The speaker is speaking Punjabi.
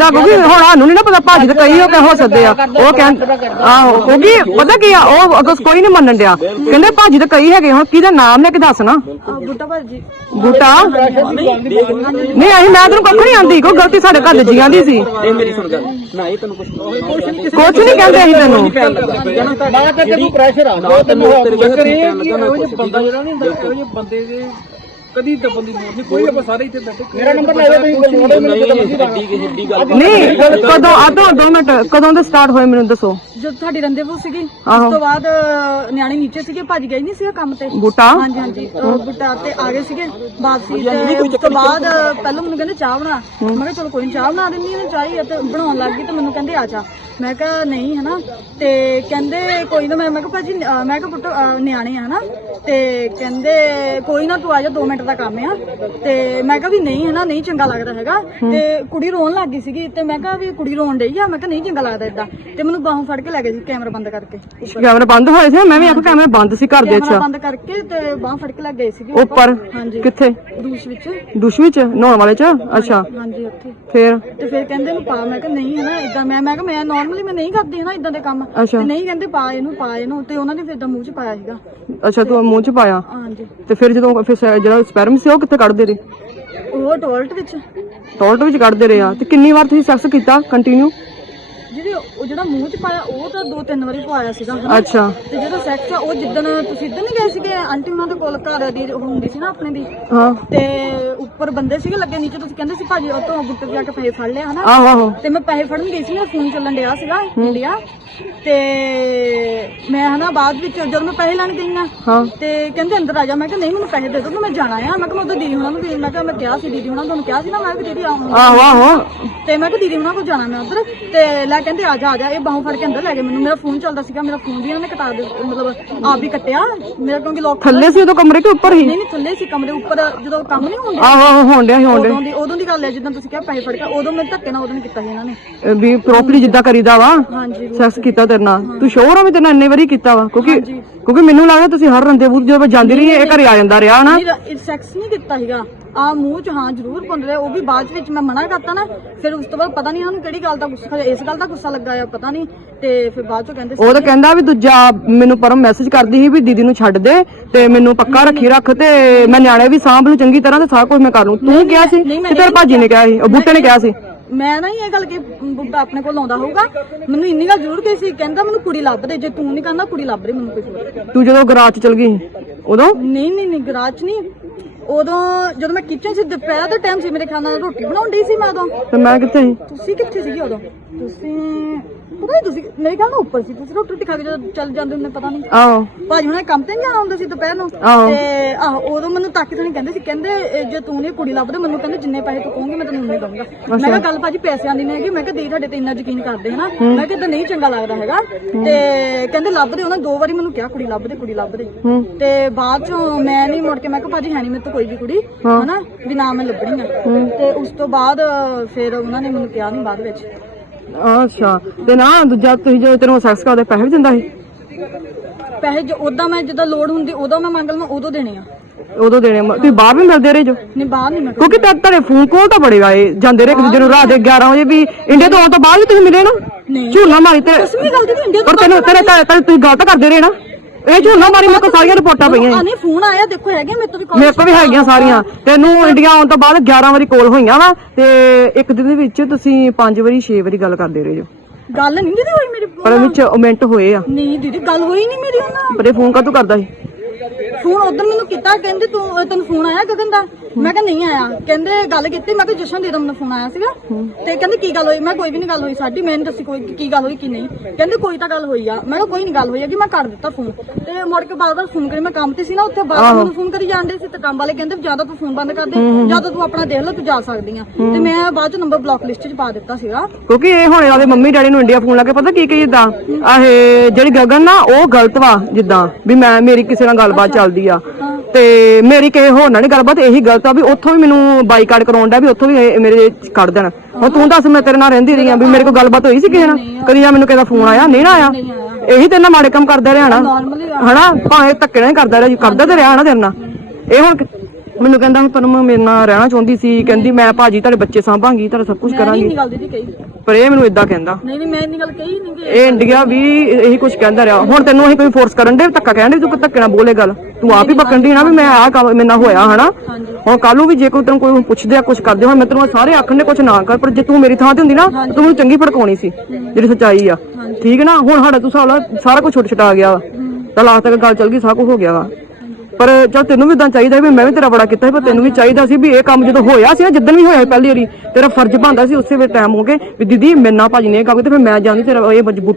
ਦਾ ਕਿਉਂਕਿ ਹੁਣ ਸਾਨੂੰ ਨਹੀਂ ਨਾ ਪਤਾ ਭਾਜੀ ਤੇ ਕਈ ਹੋ ਕੇ ਹੋ ਸਕਦੇ ਆ। ਉਹ ਕਹਿੰਦੇ ਆਹੋ ਕਿਉਂਕਿ ਪਤਾ ਕੀ ਆ ਉਹ ਅਗਰ ਕੋਈ ਨਹੀਂ ਮੰਨਣ ਡਿਆ। ਕਹਿੰਦੇ ਭਾਜੀ ਤੇ ਕਈ ਹੈਗੇ ਹੁਣ ਕਿਹਦਾ ਨਾਮ ਲੈ ਕੇ ਦੱਸਣਾ? ਬੁੱਟਾ ਭਾਜੀ। ਬੂਟਾ ਨਹੀਂ ਅਸੀਂ ਮੈਂ ਤੈਨੂੰ ਕੱਖ ਨਹੀਂ ਆਂਦੀ ਕੋਈ ਗਲਤੀ ਸਾਡੇ ਘਰ ਦੇ ਜੀਆਂ ਦੀ ਸੀ। ਇਹ ਮੇਰੀ ਸੁਣ ਗੱਲ। ਨਾ ਇਹ ਤੈਨੂੰ ਕੁਝ ਕੁਛ ਨਹੀਂ ਕਹਿੰਦੇ ਅਸੀਂ ਤੈਨੂੰ। ਮੈਂ ਤਾਂ ਤੈਨੂੰ ਪ੍ਰੈਸ਼ਰ ਆ ਨਾ ਤੈਨੂੰ ਚੱਕਰ ਇਹ ਕਿ ਬੰਦਾ ਜਿਹੜਾ ਨਹੀਂ ਹੁੰਦਾ ਇਹੋ ਜਿਹੇ ਬੰਦੇ ਦੇ ਕਦੀ ਦੱਬਣ ਦੀ ਲੋੜ ਨਹੀਂ ਕੋਈ ਆਪਾਂ ਸਾਰੇ ਇੱਥੇ ਬੈਠੇ। ਮੇਰਾ ਨੰਬਰ ਲੈ ਲਓ ਤੁਸੀਂ ਬੋਲੋ ਮੈਨੂੰ ਨਹੀਂ ਹਿੱਡੀ ਹਿੱਡੀ ਗੱਲ ਨਹੀਂ ਕਦੋਂ ਆਦੋ ਦੋ ਮਿੰਟ ਕਦੋਂ ਦੇ ਸਟਾਰਟ ਹੋਏ ਮੈਨੂੰ ਦੱਸੋ? ਜਦ ਤੁਹਾਡੀ ਰੰਦੇਵੂ ਸੀਗੀ ਆਹੋ। ਉਸ ਤੋਂ ਬਾਅਦ ਅਹ, ਨਿਆਣੇ ਨੀਚੇ ਸੀਗੇ ਭੱਜ ਗਏ ਨਹੀਂ ਸੀਗਾ ਕੰਮ ਤੇ? ਬੂਟਾ? ਹਾਂਜੀ ਹਾਂਜੀ ਅਹ, ਬੁੱਟਾ ਤੇ ਆ ਗਏ ਸੀਗੇ ਵਾਪਸੀ ਤੇ ਉਸ ਤੋਂ ਬਾਅਦ ਅਹ, ਪਹਿਲਾਂ ਮੈਨੂੰ ਕਹਿੰਦੇ ਚਾਹ ਬਣਾ। ਮੈਂ ਕਿਹਾ ਚਲੋ ਕੋਈ ਨੀ, ਚਾਹ ਬਣਾ ਦਿੰਦੀ ਹਾਂ ਚਾਹ ਹੀ ਆ ਤੇ ਬਣਾਉਣ ਲੱਗ ਗਈ ਤੇ ਮੈਨੂੰ ਕਹਿੰਦੇ ਆ ਜਾ। ਮੈਂ ਕਿਹਾ ਨਹੀਂ ਹਨਾ? ਤੇ ਕਹਿੰਦੇ ਕੋਈ ਨਾ ਮੈਂ ਮੈਂ ਕਿਹਾ ਭਾਜੀ ਅਹ, ਮੈਂ ਕਿਹਾ ਪੁੱਤ ਨਿਆਣੇ ਆ ਹਨਾ? ਤੇ ਕਹਿੰਦੇ ਕੋਈ ਨਾ ਤੂੰ ਆ ਜਾ 2 ਮਿੰਟ ਦਾ ਕੰਮ ਆ। ਤੇ ਮੈਂ ਕਿਹਾ ਵੀ ਨਹੀਂ ਹਨਾ? ਨਹੀਂ ਚੰਗਾ ਲੱਗਦਾ ਹੈਗਾ। ਤੇ ਕੁੜੀ ਰੋਣ ਲੱਗ ਗਈ ਸੀਗੀ ਤੇ ਮੈਂ ਕਿਹਾ ਵੀ ਕੁੜੀ ਰੋਣ ਡਈ ਆ। ਮੈਂ ਕਿਹਾ ਨਹੀਂ ਚੰਗਾ ਲੱਗਦਾ ਏਦਾਂ। ਤੇ ਮੈਨੂੰ ਬਾਹੋਂ ਫੜ ਕੇ ਲੈ ਗਏ ਸੀ ਕੈਮਰਾ ਬੰਦ ਕਰਕੇ। ਕੈਮਰਾ ਬੰਦ ਹੋਏ ਸੀ ਮੈਂ ਵੀ ਆਖਿਆ ਕੈਮਰਾ ਬੰਦ ਸੀ ਘਰ ਦੇ ਕੈਮਰਾ ਅੱਛਾ। ਬੰਦ ਕਰਕੇ ਤੇ ਬਾਹ ਫੜ ਕੇ ਲੈ ਗਏ ਸੀਗੇ। ਉੱਪਰ? ਹਾਂਜੀ। ਕਿੱਥੇ? ਦੂਸ਼ ਵਿੱਚ। ਦੁਸ਼ ਵਿੱਚ? ਨਹਾਉਣ ਵਾਲੇ ਚ? ਅੱਛਾ। ਹਾਂਜੀ ਉੱਥੇ। ਫੇਰ? ਤੇ ਫਿਰ ਕਹਿੰਦੇ ਨੂੰ ਪਾ ਮੈਂ ਕਿਹਾ ਨਹੀਂ ਹੈ ਨਾ ਇਦਾਂ ਮੈਂ ਮੈਂ ਕਿਹਾ ਮੈਂ ਨਾਰਮਲੀ ਮੈਂ ਨਹੀਂ ਕਰਦੀ ਨਾ ਇਦਾਂ ਦੇ ਕੰਮ। ਅੱਛਾ। ਤੇ ਨਹੀਂ ਕਹਿੰਦੇ ਪਾ ਇਹਨੂੰ ਪਾ ਇਹਨੂੰ ਤੇ ਉਹਨਾਂ ਨੇ ਫਿਰ ਇਦਾਂ ਮੂੰਹ 'ਚ ਪਾਇਆ ਸੀਗਾ। ਅੱਛਾ ਤੂੰ ਮੂੰਹ ਚ ਪਾਇਆ? ਹਾਂਜੀ। ਤੇ ਫਿਰ ਜਦੋਂ ਫਿਰ ਸ- ਜਿਹੜਾ ਸਪੈਰਮ ਸੀ ਉਹ ਕਿੱਥੇ ਕੱਢਦੇ ਰਹੇ? ਉਹ ਟੋਇਲਟ ਵਿੱਚ। ਟੋਇਲਟ ਵਿੱਚ ਕੱਢਦੇ ਰਹੇ ਆ। ਤੇ ਕਿੰਨੀ ਵਾਰ ਤੁਸੀਂ ਸੈਕਸ ਕੀਤਾ? ਕੰਟੀਨਿਊ ਜਿਹੜੀ ਉਹ ਜਿਹੜਾ ਮੂੰਹ 'ਚ ਪਾਇਆ ਉਹ ਤਾਂ ਦੋ ਤਿੰਨ ਵਾਰੀ ਪਵਾਇਆ ਸੀਗਾ ਹਨਾ। ਅੱਛਾ। ਤੇ ਜਿਹੜਾ ਸੈਕਸ ਆ ਉਹ ਜਿੱਦਣ ਤੁਸੀਂ ਇੱਧਰ ਨਹੀਂ ਗਏ ਸੀਗੇ ਆਂਟੀ ਉਹਨਾਂ ਦੇ ਕੋਲ ਘਰ ਦੀ ਹੁੰਦੀ ਸੀ ਨਾ ਆਪਣੇ ਦੀ। ਹਾਂ। ਤੇ ਉੱਪਰ ਬੰਦੇ ਸੀਗੇ ਲੱਗੇ ਨੀਚੇ ਤੁਸੀਂ ਕਹਿੰਦੇ ਸੀ ਭਾਜੀ ਉਹ ਤੋਂ ਬੁੱਟੇ ਜਾ ਕੇ ਪੈਸੇ ਫੜ ਲਿਆ ਹਨਾ? ਆਹੋ ਆਹੋ। ਤੇ ਮੈਂ ਪੈਸੇ ਫੜਨ ਗਈ ਸੀ ਨਾ ਫੋਨ ਚੱਲਣ ਡਿਆ ਸੀਗਾ ਇੰਡੀਆ। ਤੇ ਮੈਂ ਹਨਾ ਬਾਅਦ ਵਿੱਚ ਜਦੋਂ ਮੈਂ ਪੈਸੇ ਲੈਣ ਗਈ ਹਾਂ। ਤੇ ਕਹਿੰਦੇ ਅੰਦਰ ਆ ਜਾ ਮੈਂ ਕਿਹਾ ਨਹੀਂ ਮੈਨੂੰ ਪੈਸੇ ਦੇ ਦਿਓ ਮੈਂ ਜਾਣਾ ਆ। ਮੈਂ ਕਿਹਾ ਮੈਂ ਉਧਰ ਦੀਦੀ ਹੁਣਾਂ ਨੂੰ ਵੀ ਮੈਂ ਕਿਹਾ ਮੈਂ ਕਿਹਾ ਸੀ ਦੀਦੀ ਹੁਣਾਂ ਨੂੰ ਤੁਹਾਨੂੰ ਕਿਹਾ ਸੀ ਨਾ ਮੈਂ ਕਿ ਦੀਦੀ ਆਉਂ ਆਹੋ ਆਹੋ। ਤੇ ਮੈਂ ਕਿਹਾ ਦੀਦੀ ਹੁਣਾਂ ਕੋਲ ਜਾਣਾ ਮੈਂ ਉਧਰ। ਤੇ ਲੈ ਕਹਿੰਦੇ ਆ ਜਾ ਆ ਜਾ ਇਹ ਬਾਹੋਂ ਫੜ ਕੇ ਅੰਦਰ ਲੈ ਗਏ ਮੈਨੂੰ। ਮੇਰਾ ਫੋਨ ਚੱਲਦਾ ਸੀਗਾ ਮੇਰਾ ਫੋਨ ਵੀ ਇਹਨਾਂ ਨੇ ਕਟਾ ਦੇ ਮਤਲਬ ਆਪ ਹੀ ਕੱਟਿਆ। ਮੇਰਾ ਕਿਉਂਕਿ ਲੋਕ ਥੱਲੇ ਸੀ ਉਦੋਂ ਕਮਰੇ ਕੇ ਉੱਪਰ ਹੀ। ਨਹੀਂ ਨਹੀਂ ਥੱਲੇ ਸੀ ਕਮਰੇ ਉੱਪਰ ਜਦੋਂ ਕੰਮ ਨਹੀਂ ਹੁੰਦਾ। ਆਹੋ ਹੋਣ ਡਿਆ ਸੀ ਹੋਣ ਡਿਆ। ਉਦੋਂ ਦੀ ਉਦੋਂ ਦੀ ਗੱਲ ਹੈ ਜਿੱਦਾਂ ਤੁਸੀਂ ਕਿਹਾ ਪੈਸੇ ਫੜ ਕੇ ਉਦੋਂ ਮੈਂ ਧੱਕੇ ਨਾਲ ਉਦੋਂ ਕੀਤਾ ਸੀ ਇਹਨਾਂ ਨੇ। ਅਹ ਵੀ ਪ੍ਰੋਪਰਲੀ ਜਿੱਦਾਂ ਕਰੀਦਾ ਵਾ ਹਾਂਜੀ ਸੈਕਸ ਕੀਤਾ ਤੇਰੇ ਨਾਲ। ਤੂੰ ਸ਼ੋਰ ਆ ਵੀ ਤੇਰੇ ਨਾਲ ਇੰਨੇ ਵਾਰੀ ਕੀਤਾ ਵਾ? ਕਿਉਂਕਿ ਕਿਉਂਕਿ ਮੈਨੂੰ ਲੱਗਦਾ ਤੁਸੀਂ ਹਰ ਰੰਦੇ ਬੂਰ ਜਦੋਂ ਮੈਂ ਜਾਂਦੀ ਰਹੀ ਇਹ ਘਰੇ ਆ ਜਾਂਦਾ ਰਿਹਾ ਨਾ ਨਹੀਂ ਸੈਕਸ ਨਹੀਂ ਕੀਤਾ ਸੀਗਾ। ਆ ਮੂੰਹ ਚ ਹਾਂ ਜ਼ਰੂਰ ਪੁੰਦ ਰਿਹਾ ਉਹ ਵੀ ਬਾਅਦ ਵਿੱਚ ਮੈਂ ਮਨਾ ਕਰਤਾ ਨਾ ਫਿਰ ਉਸ ਤੋਂ ਬਾਅਦ ਪਤਾ ਨਹੀਂ ਉਹਨੂੰ ਕਿਹੜੀ ਗੱਲ ਦਾ ਗੁੱਸਾ ਇਸ ਗੱਲ ਦਾ ਗੁੱਸਾ ਲੱਗਾ ਆ ਪਤਾ ਨਹੀਂ ਤੇ ਫਿਰ ਬਾਅਦ ਚੋਂ ਕਹਿੰਦੇ ਸੀ ਉਹ ਤਾਂ ਕਹਿੰਦਾ ਵੀ ਦੂਜਾ ਮੈਨੂੰ ਪਰਮ ਮੈਸੇਜ ਕਰਦੀ ਸੀ ਵੀ ਦੀਦੀ ਨੂੰ ਛੱਡ ਦੇ ਤੇ ਮੈਨੂੰ ਪੱਕਾ ਰੱਖੀ ਰੱਖ ਤੇ ਮੈਂ ਨਿਆਣੇ ਵੀ ਸਾਂਭ ਲੂ ਚੰਗੀ ਤਰ੍ਹਾਂ ਤੇ ਸਾਰਾ ਕੁਝ ਮੈਂ ਕਰ ਲੂੰ। ਤੂੰ ਕਿਹਾ ਸੀ ਤੇ ਤੇਰੇ ਭਾਜੀ ਨੇ ਕਿਹਾ। ਸੀ ਉਹ ਬੂਟੇ ਨੇ ਕਿਹਾ ਸੀ। ਮੈਂ ਨਾ ਹੀ ਇਹ ਗੱਲ ਕਿ ਬੁੱਢਾ ਆਪਣੇ ਕੋਲ ਆਉਂਦਾ ਹੋਊਗਾ ਮੈਨੂੰ ਇੰਨੀ ਗੱਲ ਜ਼ਰੂਰ ਕਹੀ ਸੀ ਕਹਿੰਦਾ ਮੈਨੂੰ ਕੁੜੀ ਲੱਭ ਦੇ ਜੇ ਤੂੰ ਨਹੀਂ ਕਹਿੰਦਾ ਕੁੜੀ ਲੱਭ ਰਹੀ ਮੈਨੂੰ ਕੋਈ ਹੋਰ। ਤੂੰ ਜਦੋਂ ਗਰਾਜ ਚ ਚਲ ਗਈ ਉਦੋਂ? ਨਹੀਂ ਨਹੀਂ ਨਹੀਂ ਗਰਾਜ ਨਹੀਂ। ਉਦੋਂ ਜਦੋਂ ਮੈਂ ਕਿਚਨ 'ਚ ਦੁਪਹਿਰ ਦਾ ਟਾਈਮ ਸੀ ਮੇਰੇ ਨਾਲ ਰੋਟੀ ਬਣਾਉਣ ਡਈ ਸੀ ਮੈਂ ਉਦੋਂ। ਤੇ ਮੈਂ ਕਿੱਥੇ ਸੀ? ਤੁਸੀਂ ਕਿੱਥੇ ਸੀਗੇ ਉਦੋਂ? ਤੁਸੀਂ ਪਤਾ ਨਹੀਂ ਤੁਸੀਂ ਮੇਰੇ ਖਿਆਲ ਨਾਲ ਉੱਪਰ ਸੀ ਤੁਸੀਂ ਰੋਟੀ ਰੋਟੀ ਖਾ ਕੇ ਜਦੋਂ ਚੱਲ ਜਾਂਦੇ ਹੁੰਦੇ ਪਤਾ ਨਹੀਂ ਆਹੋ। ਭਾਜੀ ਹੁਣੇ ਕੰਮ ਤੇ ਨੀ ਜਾਣਾ ਹੁੰਦਾ ਸੀ ਦੁਪਹਿਰ ਨੂੰ। ਆਹੋ। ਤੇ ਆਹ ਉਦੋਂ ਮੈਨੂੰ ਤਾਕੀ ਸਣੀ ਕਹਿੰਦੇ ਸੀ ਕਹਿੰਦੇ ਇਹ ਜੇ ਤੂੰ ਨਹੀਂ ਕੁੜੀ ਲੱਭਦੇ ਮੈਨੂੰ ਕਹਿੰਦੇ ਜਿੰਨੇ ਪੈਸੇ ਤੂੰ ਕਹੋਗੇ ਮੈਂ ਤੈਨੂੰ ਉਨੇ ਦਊਂਗਾ। ਮੈਂ ਕਿਹਾ ਗੱਲ ਭਾਜੀ ਪੈਸਿਆਂ ਦੀ ਨਹੀਂ ਹੈਗੀ। ਮੈਂ ਕਿਹਾ ਦੀ ਤੁਹਾਡੇ ਤੇ ਇੰਨਾ ਯਕੀਨ ਕਰਦੇ ਹਨਾ? ਮੈਂ ਕਿਹਾ ਤਾਂ ਨਹੀਂ ਚੰਗਾ ਲੱਗਦਾ ਹੈਗਾ। ਤੇ ਕਹਿੰਦੇ ਲੱਭਦੇ ਉਹਨਾਂ ਦੋ ਵਾਰੀ ਮੈਨੂੰ ਕਿਹਾ ਕੁੜੀ ਲੱਭਦੇ ਕੁੜੀ ਲੱਭਦੇ। ਤੇ ਬਾਅਦ ਚੋਂ ਮੈਂ ਨਹੀਂ ਮੁੜ ਕੇ ਮੈਂ ਕਿਹਾ ਭਾਜੀ ਹੈ ਨਹੀਂ ਮੇਰੇ ਤੋਂ ਕੋਈ ਵੀ ਕੁੜੀ ਹਨਾ? ਵੀ ਨਾ ਮੈਂ ਲੱਭਣੀ ਆ। ਤੇ ਉਸ ਤੋਂ ਬਾਅਦ ਫਿਰ ਉਹਨਾਂ ਨੇ ਮੈਨੂੰ ਕਿਹਾ ਨਹੀਂ ਬਾਅਦ ਵਿੱਚ। ਅੱਛਾ। ਤੇ ਨਾ ਦੂਜਾ ਤੁਸੀਂ ਜਦੋਂ ਤੈਨੂੰ ਸੈਕਸ ਕਰਦੇ ਪੈਸੇ ਵੀ ਦਿੰਦਾ ਸੀ? ਪੈਸੇ ਜੋ ਉਦਾਂ ਮੈਂ ਜਦੋਂ ਲੋੜ ਹੁੰਦੀ ਉਦੋਂ ਮੈਂ ਮੰਗ ਲਵਾਂ ਉਦੋਂ ਦੇਣੇ ਆ। ਉਦੋਂ ਦੇਣੇ ਮ- ਤੁਸੀਂ ਬਾਹਰ ਵੀ ਮਿਲਦੇ ਰਹੇ ਜੋ? ਨਹੀਂ ਬਾਹਰ ਨਹੀਂ ਮੈਂ ਕਿਉਂਕਿ ਤੇ ਤੁਹਾਡੇ ਫੋਨ ਕੋਲ ਤਾਂ ਬੜੇ ਆਏ ਜਾਂਦੇ ਰਹੇ ਇੱਕ ਦੂਜੇ ਨੂੰ ਰਾਤ ਦੇ 11 ਵਜੇ ਵੀ ਇੰਡੀਆ ਤੋਂ ਆਉਣ ਤੋਂ ਬਾਅਦ ਵੀ ਤੁਸੀਂ ਮਿਲੇ ਨਾ? ਨਹੀਂ। ਝੂਠ ਮਾਰੀ ਤੇ ਕਸਮੀ ਗੱਲ ਦੀ ਇੰਡੀਆ ਪਰ ਤੈਨੂੰ ਤੇਰੇ ਤਾਂ ਤਾਂ ਤੁਸੀਂ ਗਲਤ ਕਰਦੇ ਰਹੇ ਨਾ? ਇਹ ਝੂਠ ਮਾਰੀ ਮੇਰੇ ਕੋਲ ਸਾਰੀਆਂ ਰਿਪੋਰਟਾਂ ਪਈਆਂ ਆ ਨਹੀਂ ਫੋਨ ਆਇਆ ਦੇਖੋ ਹੈਗੇ ਮੇਰੇ ਤੋਂ ਵੀ ਮੇਰੇ ਕੋਲ ਵੀ ਹੈਗੀਆਂ ਸਾਰੀਆਂ। ਤੈਨੂੰ ਇੰਡੀਆ ਆਉਣ ਤੋਂ ਬਾਅਦ 11 ਵਾਰੀ ਕੋਲ ਹੋਈਆਂ ਵਾ ਤੇ ਇੱਕ ਦਿਨ ਦੇ ਵਿੱਚ ਤੁਸੀਂ 5 ਵਾਰੀ 6 ਵਾਰੀ ਗੱਲ ਕਰਦੇ ਰਹੇ ਜੋ। ਗੱਲ ਨਹੀਂ ਦੀਦੀ ਹੋਈ ਮੇਰੀ ਪਰ ਵਿੱਚ ਮਿੰਟ ਹੋਏ ਆ। ਨਹੀਂ ਦੀਦੀ ਗੱਲ ਹੋਈ ਨਹੀਂ ਮੇਰੀ ਉਹਨਾਂ ਪਰ ਇਹ ਫੋਨ ਕਾਹਤੋਂ ਕਰਦਾ ਸੀ? ਫੋਨ ਉਦੋਂ ਮੈਨੂੰ ਕੀਤਾ ਕਹਿੰਦੇ ਤੂੰ ਅਹ ਤੈਨੂੰ ਫੋਨ ਆਇਆ ਗਗਨ ਦਾ? ਮੈਂ ਕਿਹਾ ਨਹੀਂ ਆਇਆ। ਕਹਿੰਦੇ ਗੱਲ ਕੀਤੀ ਮੈਂ ਕਿਹਾ ਜਸ਼ਨ ਦੇ ਦਾ ਮੈਨੂੰ ਫੋਨ ਆਇਆ ਸੀਗਾ। ਤੇ ਕਹਿੰਦੇ ਕੀ ਗੱਲ ਹੋਈ? ਮੈਂ ਕੋਈ ਵੀ ਨਹੀਂ ਗੱਲ ਹੋਈ ਸਾਡੀ ਮੈਂ ਨੀ ਦੱਸੀ ਕੋਈ ਕੀ ਗੱਲ ਹੋਈ ਕੀ ਨਹੀਂ। ਕਹਿੰਦੇ ਕੋਈ ਤਾਂ ਗੱਲ ਹੋਈ ਆ। ਮੈਂ ਕਿਹਾ ਕੋਈ ਨਹੀਂ ਗੱਲ ਹੋਈ ਆ ਕਿ ਮੈਂ ਕਰ ਦਿੱਤਾ ਫੋਨ। ਤੇ ਮੁੜ ਕੇ ਬਾਅਦ ਫੋਨ ਕਰੀ ਮੈਂ ਕੰਮ ਤੇ ਸੀ ਨਾ ਉੱਥੇ ਬਾਅਦ ਮੈਨੂੰ ਫੋਨ ਕਰੀ ਜਾਂਦੇ ਸੀ ਤੇ ਕੰਮ ਵਾਲੇ ਕਹਿੰਦੇ ਜ਼ਿਆਦਾ ਤੂੰ ਫੋਨ ਬੰਦ ਕਰ ਦੇ ਜਾਂ ਤਾਂ ਤੂੰ ਆਪਣਾ ਦੇਖ ਲੈ ਤੂੰ ਜਾ ਸਕਦੀ ਆ। ਤੇ ਮੈਂ ਬਾਅਦ ਚ ਨੰਬਰ ਬਲੌਕ ਲਿਸਟ 'ਚ ਪਾ ਦਿੱਤਾ ਸੀਗਾ। ਕਿਉਂਕਿ ਇਹ ਹੁਣ ਇਹਦੇ ਮੰਮੀ ਡੈਡੀ ਨੂੰ ਇੰਡੀਆ ਫੋਨ ਲਾ ਕੇ ਪਤਾ ਕੀ ਕਹੀ ਜਿੱਦਾਂ ਆਹੇ ਜਿਹੜੀ ਗਗਨ ਨਾ ਉਹ ਗਲਤ ਵਾ ਜਿੱਦਾਂ ਵੀ ਮੈਂ ਮੇਰੀ ਕਿਸੇ ਨਾਲ ਗੱਲਬਾਤ ਚੱਲਦੀ ਆ। ਤੇ ਮੇਰੀ ਕਿਸੇ ਹੋਰ ਨਾਲ ਨਹੀਂ ਗੱਲਬਾਤ ਇਹੀ ਗਲਤ ਆ ਵੀ ਉੱਥੋਂ ਵੀ ਮੈਨੂੰ ਬਾਈਕਾਟ ਕਰਾਉਣ ਦਾ ਵੀ ਉੱਥੋਂ ਵੀ ਇਹ ਮੇਰੇ ਕੱਢ ਦੇਣ। ਹੁਣ ਤੂੰ ਦੱਸ ਮੈਂ ਤੇਰੇ ਨਾਲ ਰਹਿੰਦੀ ਰਹੀ ਆ ਵੀ ਮੇਰੇ ਕੋਲ ਗੱਲਬਾਤ ਹੋਈ ਸੀ ਕਿਸੇ ਨਾਲ? ਕਦੀ ਆ ਮੈਨੂੰ ਕਿਸੇ ਦਾ ਫੋਨ ਆਇਆ? ਨਹੀਂ ਨਾ ਆਇਆ? ਇਹੀ ਤੇਰੇ ਨਾਲ ਮਾੜੇ ਕੰਮ ਕਰਦਾ ਰਿਹਾ ਨਾ। ਹਨਾ? ਭਾਵੇਂ ਧੱਕੇ ਨਾਲ ਹੀ ਕਰਦਾ ਰਿਹਾ ਜੀ ਕਰਦਾ ਤੇ ਰਿਹਾ ਨਾ ਤੇਰੇ ਨਾਲ। ਇਹ ਹੁਣ ਮੈਨੂੰ ਕਹਿੰਦਾ ਪਰ ਮੈਂ ਮੇਰੇ ਨਾਲ ਰਹਿਣਾ ਚਾਹੁੰਦੀ ਸੀ। ਕਹਿੰਦੀ ਮੈਂ ਭਾਜੀ ਤੁਹਾਡੇ ਬੱਚੇ ਸਾਂਭਾਂਗੀ ਤੁਹਾਡਾ ਸਭ ਕੁਝ ਨਹੀਂ ਕਰਾਂਗੀ। ਇੰਨੀ ਗੱਲ ਦੀਦੀ ਕਹੀ ਪਰ ਇਹ ਮੈਨੂੰ ਇਦਾਂ ਕਹਿੰਦਾ। ਨਹੀਂ ਨਹੀਂ ਮੈਂ ਇੰਨੀ ਗੱਲ ਕਹੀ ਨਹੀਂ ਇਹ ਇੰਡੀਆ ਵੀ ਇਹੀ ਕੁਝ ਕਹਿੰਦਾ ਰਿਹਾ। ਹੁਣ ਤੈਨੂੰ ਅਸੀਂ ਕੋਈ ਫੋਰਸ ਕਰਨ ਦੇ? ਧੱਕਾ ਕਹਿਣ ਦੇ? ਤੂੰ ਧੱਕੇ ਨਾਲ ਬੋਲੇ ਗੱਲ? ਤੂੰ ਆਪ ਹੀ ਪਕੜਨ ਦੀ ਨਾ ਵੀ ਮੈਂ ਆਹ ਕੰਮ ਮੇਰੇ ਨਾਲ ਹੋਇਆ ਹਨਾ? ਹੁਣ ਕੱਲ ਨੂੰ ਵੀ ਜੇ ਕੋਈ ਤੈਨੂੰ ਕੋਈ ਪੁੱਛਦੇ ਆ ਕੁਝ ਕਰਦੇ ਹੁਣ ਮੈਂ ਤੈਨੂੰ ਸਾਰੇ ਆਖਣ ਦੇ ਕੁਝ ਨਾ ਕਰ। ਪਰ ਜੇ ਤੂੰ ਮੇਰੀ ਥਾਂ ਤੇ ਹੁੰਦੀ ਨਾ ਤਾਂ ਮੈਨੂੰ ਚੰਗੀ ਭੜਕਾਉਣੀ ਸੀ ਜਿਹੜੀ ਸੱਚਾਈ ਆ। ਠੀਕ ਹੈ ਨਾ? ਹੁਣ ਸਾਡਾ ਤੂੰ ਸਾਲਾ ਸਾਰਾ ਕੁਝ ਛੁੱਟ ਛਟਾ ਗਿਆ ਤਾਂ ਲਾਸਟ ਤੱਕ ਗੱਲ ਚੱਲ ਗਈ ਸਾਰਾ ਕੁਝ ਹੋ ਗਿਆ ਵਾ। ਪਰ ਚਲ ਤੈਨੂੰ ਵੀ ਇਦਾਂ ਚਾਹੀਦਾ ਵੀ ਮੈਂ ਵੀ ਤੇਰਾ ਬੜਾ ਕੀਤਾ ਸੀ, ਪਰ ਤੈਨੂੰ ਵੀ ਚਾਹੀਦਾ ਸੀ ਵੀ ਇਹ ਕੰਮ ਜਦੋਂ ਹੋਇਆ ਸੀ ਨਾ, ਜਿੱਦਣ ਵੀ ਹੋਇਆ ਸੀ ਪਹਿਲੀ ਵਾਰੀ, ਤੇਰਾ ਫਰਜ਼ ਬਣਦਾ ਸੀ ਉਸੇ ਵੇ ਟਾਈਮ ਹੋ ਕੇ ਵੀ ਦੀਦੀ, ਮੇਰੇ ਨਾਲ ਭਾਜੀ ਨੇ ਇਹ ਕੰਮ ਕੀਤਾ, ਫਿਰ ਮੈਂ ਜਾਂਦੀ ਤੇਰਾ ਇਹ ਮਜਬੂਰ